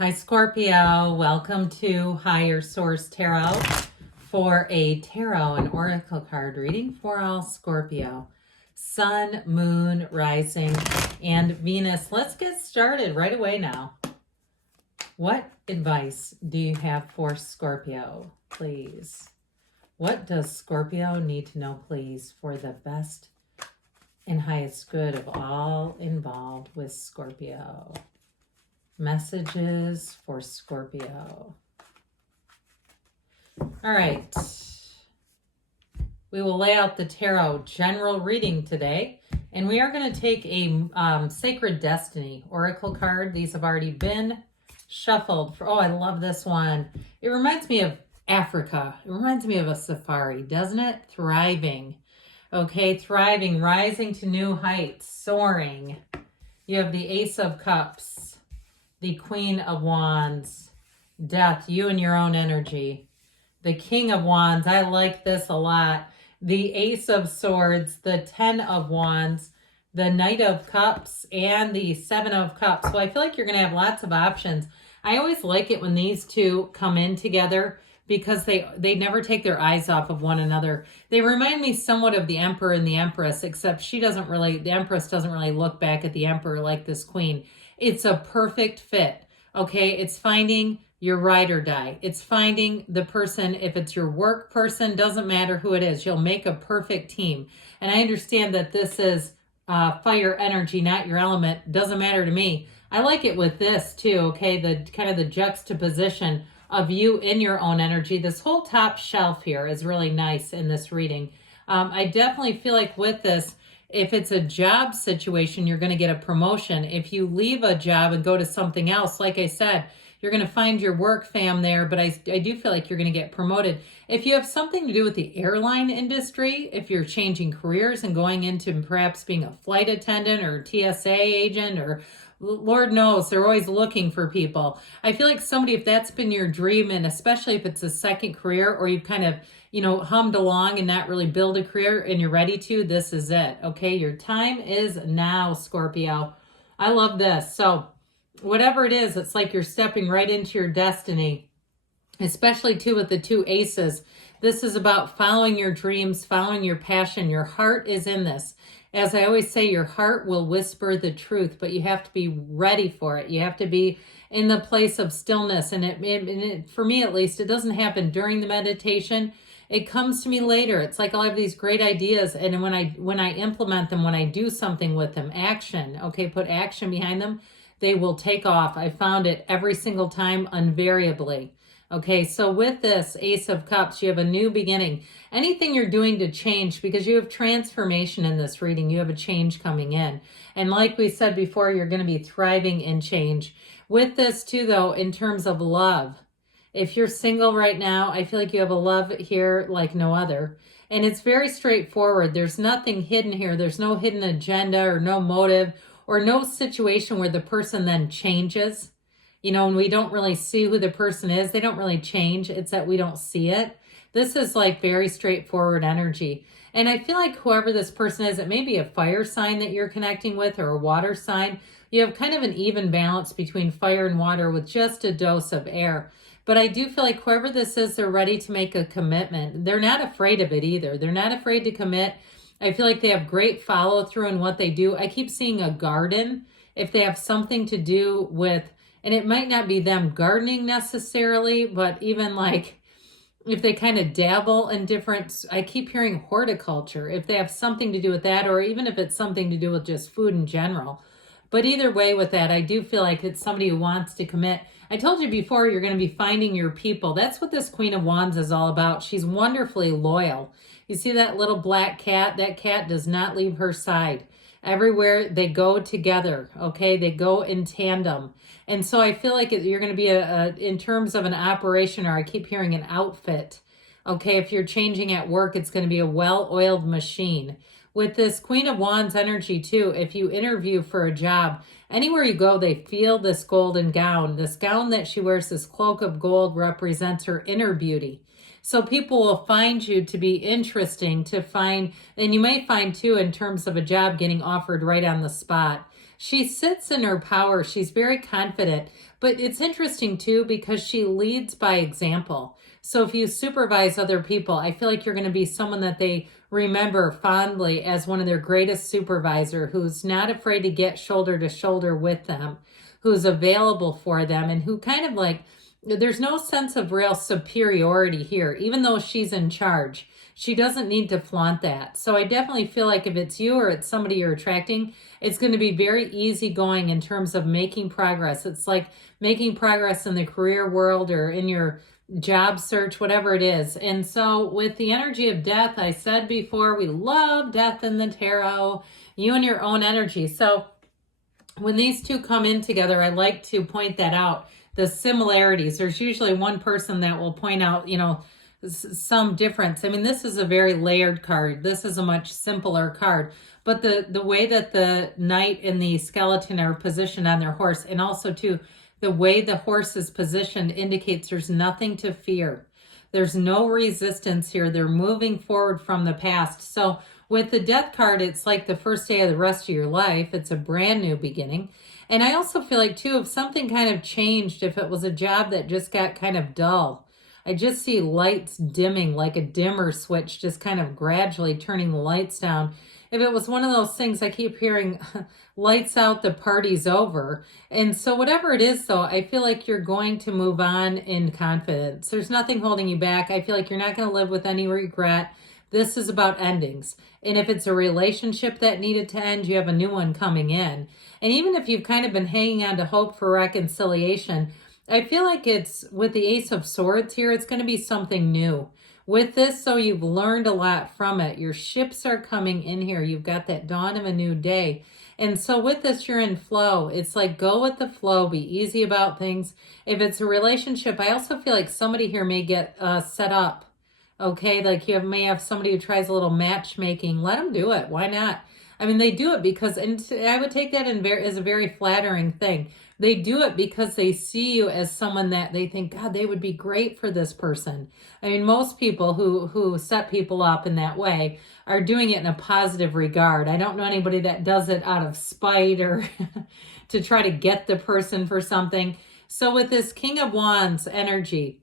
Hi, Scorpio. Welcome to Higher Source Tarot for a tarot and oracle card reading for all Scorpio. Sun, Moon, Rising, and Venus. Let's get started right away now. What advice do you have for Scorpio, please? What does Scorpio need to know, please, for the best and highest good of all involved with Scorpio? Messages for Scorpio. All right. We will lay out the tarot general reading today, and we are going to take a Sacred Destiny oracle card. These have already been shuffled. I love this one. It reminds me of Africa. It reminds me of a safari, doesn't it? Thriving. Okay, thriving, rising to new heights, soaring. You have the Ace of Cups, the Queen of Wands, Death, you and your own energy. The King of Wands, I like this a lot. The Ace of Swords, the 10 of Wands, the Knight of Cups, and the 7 of Cups. So I feel like you're going to have lots of options. I always like it when these two come in together because they never take their eyes off of one another. They remind me somewhat of the Emperor and the Empress, except the Empress doesn't really look back at the Emperor like this Queen. It's a perfect fit, okay? It's finding your ride or die. It's finding the person. If it's your work person, doesn't matter who it is. You'll make a perfect team. And I understand that this is fire energy, not your element. Doesn't matter to me. I like it with this too, okay? The kind of the juxtaposition of you in your own energy. This whole top shelf here is really nice in this reading. I definitely feel like with this, if it's a job situation, you're going to get a promotion. If you leave a job and go to something else, like I said, you're going to find your work fam there, but I do feel like you're going to get promoted. If you have something to do with the airline industry, if you're changing careers and going into perhaps being a flight attendant or TSA agent, or Lord knows, they're always looking for people. I feel like somebody, if that's been your dream, and especially if it's a second career, or you've kind of hummed along and not really build a career and you're ready to, this is it. Okay, your time is now, Scorpio. I love this. So whatever it is, it's like you're stepping right into your destiny, especially too with the two aces. This is about following your dreams, following your passion. Your heart is in this. As I always say, your heart will whisper the truth, but you have to be ready for it. You have to be in the place of stillness. And it for me, at least, it doesn't happen during the meditation. It comes to me later. It's like I'll have these great ideas, and when I implement them, when I do something with them, action, okay, put action behind them, they will take off. I found it every single time, invariably. Okay, so with this Ace of Cups, you have a new beginning. Anything you're doing to change, because you have transformation in this reading, you have a change coming in. And like we said before, you're going to be thriving in change. With this too, though, in terms of love, if you're single right now, I feel like you have a love here like no other. And it's very straightforward. There's nothing hidden here. There's no hidden agenda or no motive or no situation where the person then changes. And we don't really see who the person is. They don't really change. It's that we don't see it. This is like very straightforward energy. And I feel like whoever this person is, it may be a fire sign that you're connecting with or a water sign. You have kind of an even balance between fire and water with just a dose of air. But I do feel like whoever this is, they're ready to make a commitment. They're not afraid of it either. They're not afraid to commit. I feel like they have great follow through in what they do. I keep seeing a garden. If they have something to do with, and it might not be them gardening necessarily, but even like if they kind of dabble in different, I keep hearing horticulture, if they have something to do with that, or even if it's something to do with just food in general. But either way with that, I do feel like it's somebody who wants to commit. I told you before, you're going to be finding your people. That's what this Queen of Wands is all about. She's wonderfully loyal. You see that little black cat? That cat does not leave her side. Everywhere they go together, okay? They go in tandem. And so I feel like you're going to be in terms of an operation, or I keep hearing an outfit. Okay, if you're changing at work, it's going to be a well-oiled machine. With this Queen of Wands energy too, if you interview for a job, anywhere you go, they feel this golden gown. This gown that she wears, this cloak of gold, represents her inner beauty. So people will find you to be interesting to find, and you may find too in terms of a job getting offered right on the spot. She sits in her power. She's very confident. But it's interesting too because she leads by example. So if you supervise other people, I feel like you're going to be someone that they remember fondly as one of their greatest supervisor, who's not afraid to get shoulder to shoulder with them, who's available for them, and who kind of like, there's no sense of real superiority here, even though she's in charge. She doesn't need to flaunt that. So I definitely feel like if it's you or it's somebody you're attracting, it's going to be very easygoing in terms of making progress. It's like making progress in the career world or in your job search, whatever it is. And so with the energy of death, I said before, we love death in the tarot, you and your own energy. So when these two come in together, I like to point that out, the similarities. There's usually one person that will point out, some difference. I mean, this is a very layered card. This is a much simpler card. But the way that the knight and the skeleton are positioned on their horse, and also too, the way the horse is positioned indicates there's nothing to fear. There's no resistance here. They're moving forward from the past. So with the death card, it's like the first day of the rest of your life. It's a brand new beginning. And I also feel like too, if something kind of changed, if it was a job that just got kind of dull, I just see lights dimming, like a dimmer switch, just kind of gradually turning the lights down. If it was one of those things, I keep hearing lights out, the party's over. And so whatever it is, though, I feel like you're going to move on in confidence. There's nothing holding you back. I feel like you're not going to live with any regret. This is about endings. And if it's a relationship that needed to end, you have a new one coming in. And even if you've kind of been hanging on to hope for reconciliation, I feel like it's with the Ace of Swords here, it's going to be something new. With this, so you've learned a lot from it. Your ships are coming in here. You've got that dawn of a new day. And so with this, you're in flow. It's like go with the flow. Be easy about things. If it's a relationship, I also feel like somebody here may get set up. Okay, like may have somebody who tries a little matchmaking. Let them do it. Why not? I mean, they do it because, and I would take that as a very flattering thing. They do it because they see you as someone that they think, God, they would be great for this person. I mean, most people who set people up in that way are doing it in a positive regard. I don't know anybody that does it out of spite or to try to get the person for something. So with this King of Wands energy,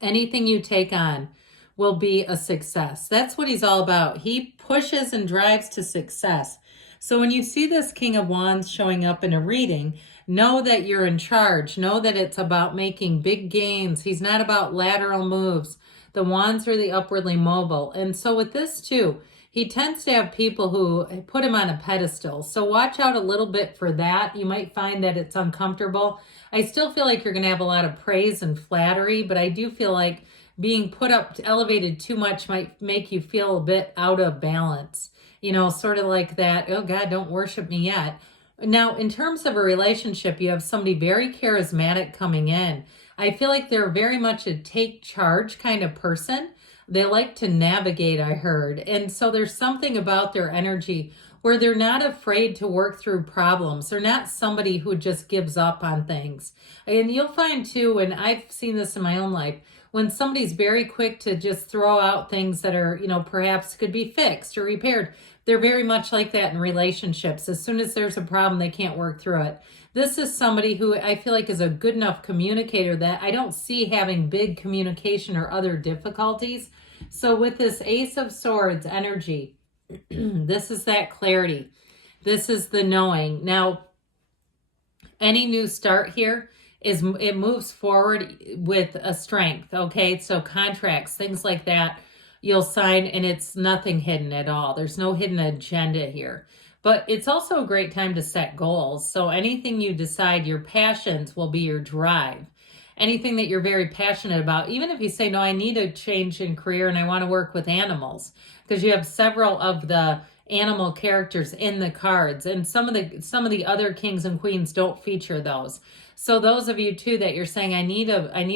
anything you take on will be a success. That's what he's all about. He pushes and drives to success. So when you see this King of Wands showing up in a reading, know that you're in charge. Know that it's about making big gains. He's not about lateral moves. The Wands are the upwardly mobile. And so with this too, he tends to have people who put him on a pedestal. So watch out a little bit for that. You might find that it's uncomfortable. I still feel like you're going to have a lot of praise and flattery, but I do feel like being put up, elevated too much might make you feel a bit out of balance. Sort of like that, oh God, don't worship me yet. Now, in terms of a relationship, you have somebody very charismatic coming in. I feel like they're very much a take charge kind of person. They like to navigate, I heard. And so there's something about their energy where they're not afraid to work through problems. They're not somebody who just gives up on things. And you'll find too, and I've seen this in my own life, when somebody's very quick to just throw out things that are, perhaps could be fixed or repaired, they're very much like that in relationships. As soon as there's a problem, they can't work through it. This is somebody who I feel like is a good enough communicator that I don't see having big communication or other difficulties. So with this Ace of Swords energy, this is that clarity. This is the knowing. Now, any new start here, it moves forward with a strength, okay? So contracts, things like that, you'll sign, and it's nothing hidden at all. There's no hidden agenda here. But it's also a great time to set goals. So anything you decide, your passions will be your drive. Anything that you're very passionate about, even if you say, no, I need a change in career and I want to work with animals, because you have several of the animal characters in the cards, and some of the other kings and queens don't feature those. So those of you too that you're saying, I need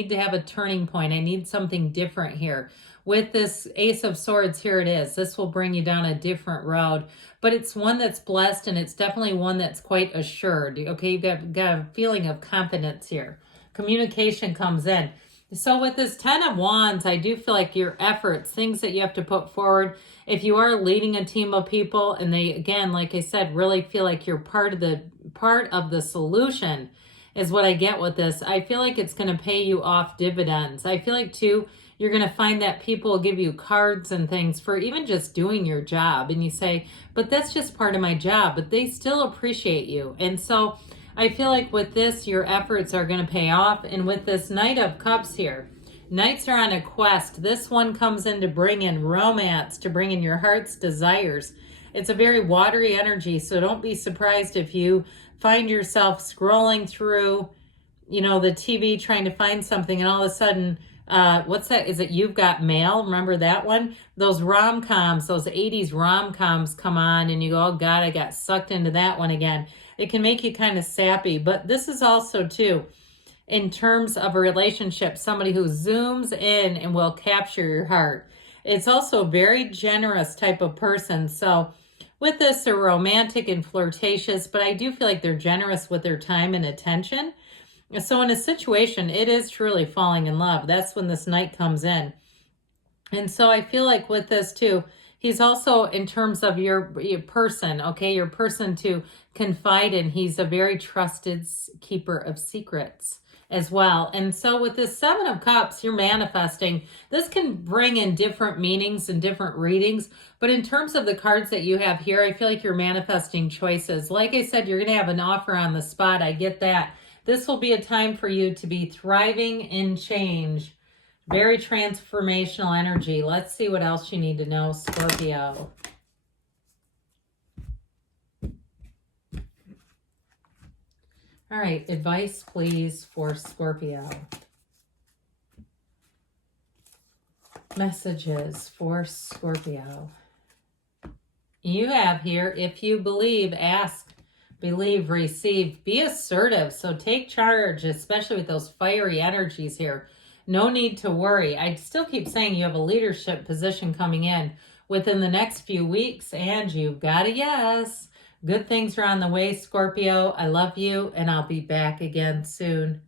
to have a turning point. I need something different here. With this Ace of Swords, here it is. This will bring you down a different road, but it's one that's blessed, and it's definitely one that's quite assured. Okay, you've got a feeling of confidence here. Communication comes in. So with this 10 of Wands, I do feel like your efforts, things that you have to put forward, if you are leading a team of people and they, again, like I said, really feel like you're part of the solution is what I get with this. I feel like it's going to pay you off dividends. I feel like too, you're going to find that people will give you cards and things for even just doing your job. And you say, but that's just part of my job, but they still appreciate you. And so I feel like with this, your efforts are going to pay off. And with this Knight of Cups here, Knights are on a quest. This one comes in to bring in romance, to bring in your heart's desires. It's a very watery energy, so don't be surprised if you find yourself scrolling through, the TV trying to find something, and all of a sudden, what's that? Is it You've Got Mail? Remember that one? Those rom-coms, those 80s rom-coms come on, and you go, oh God, I got sucked into that one again. It can make you kind of sappy, but this is also too, in terms of a relationship, somebody who zooms in and will capture your heart. It's also a very generous type of person. So with this, they're romantic and flirtatious, but I do feel like they're generous with their time and attention. So in a situation, it is truly falling in love. That's when this Knight comes in. And so I feel like with this too, he's also, in terms of your person, okay, your person to confide in. He's a very trusted keeper of secrets as well. And so with this Seven of Cups, you're manifesting. This can bring in different meanings and different readings. But in terms of the cards that you have here, I feel like you're manifesting choices. Like I said, you're going to have an offer on the spot. I get that. This will be a time for you to be thriving in change. Very transformational energy. Let's see what else you need to know, Scorpio. All right, advice, please, for Scorpio. Messages for Scorpio. You have here, if you believe, ask, believe, receive. Be assertive. So take charge, especially with those fiery energies here. No need to worry. I still keep saying you have a leadership position coming in within the next few weeks, and you've got a yes. Good things are on the way, Scorpio. I love you, and I'll be back again soon.